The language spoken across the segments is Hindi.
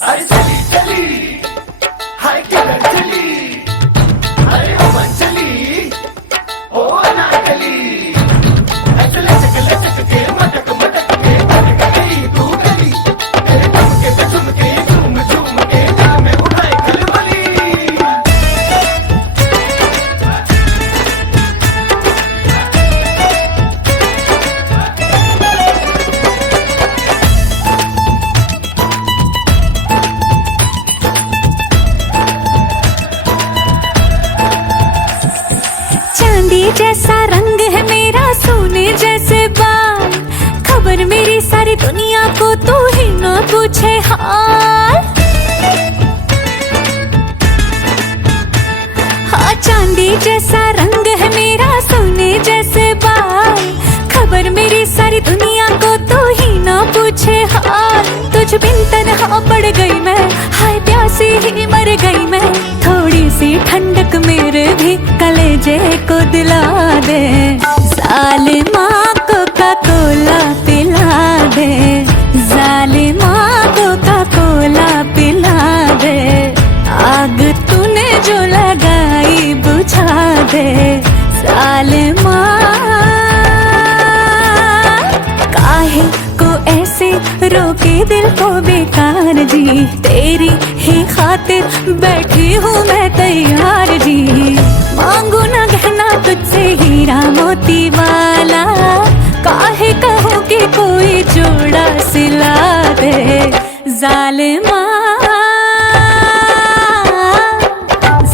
हाय चली चली, हाय किधर चली, अरे अमन चली, ओ अनारकली, ऐसे लचक के मटक मटक के भटक गई तू गली, तेरे ठुमके पे झुमके झूम झूम के दिल में उठाए खलबली। चांदी जैसा रंग है मेरा, सोने जैसे बाल, खबर मेरी सारी दुनिया को तू ही ना पूछे हाल। हाँ, चांदी जैसा रंग है मेरा, सोने जैसे बाल, खबर मेरी सारी दुनिया को तू ही ना पूछे हाल। तुझ बिन तन्हा पड़ गई मैं, हाय प्यासी ही मर गई मैं, थोड़ी सी ठंडक मेरे भी कलेजे को दिला दे। जालिमा कोका कोला पिला दे, जालिमा कोका कोला पिला दे, आग तूने जो लगाई बुझा दे। जालिमा काहे को ऐसे रोके दिल को बेकार जी, तेरी ही खातिर बैठी हूँ मैं तैयार जी। मांगू ना गहना तुझसे हीरा मोती वाला, काहे कहो कि कोई जोड़ा सिला दे। जालिमा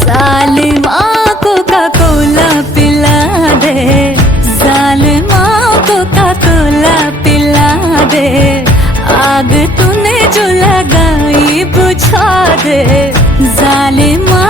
जालिमा कोका कोला पिला दे, जालिमा कोका कोला पिला दे, आग तूने जो लगाई बुझा दे। जालिमा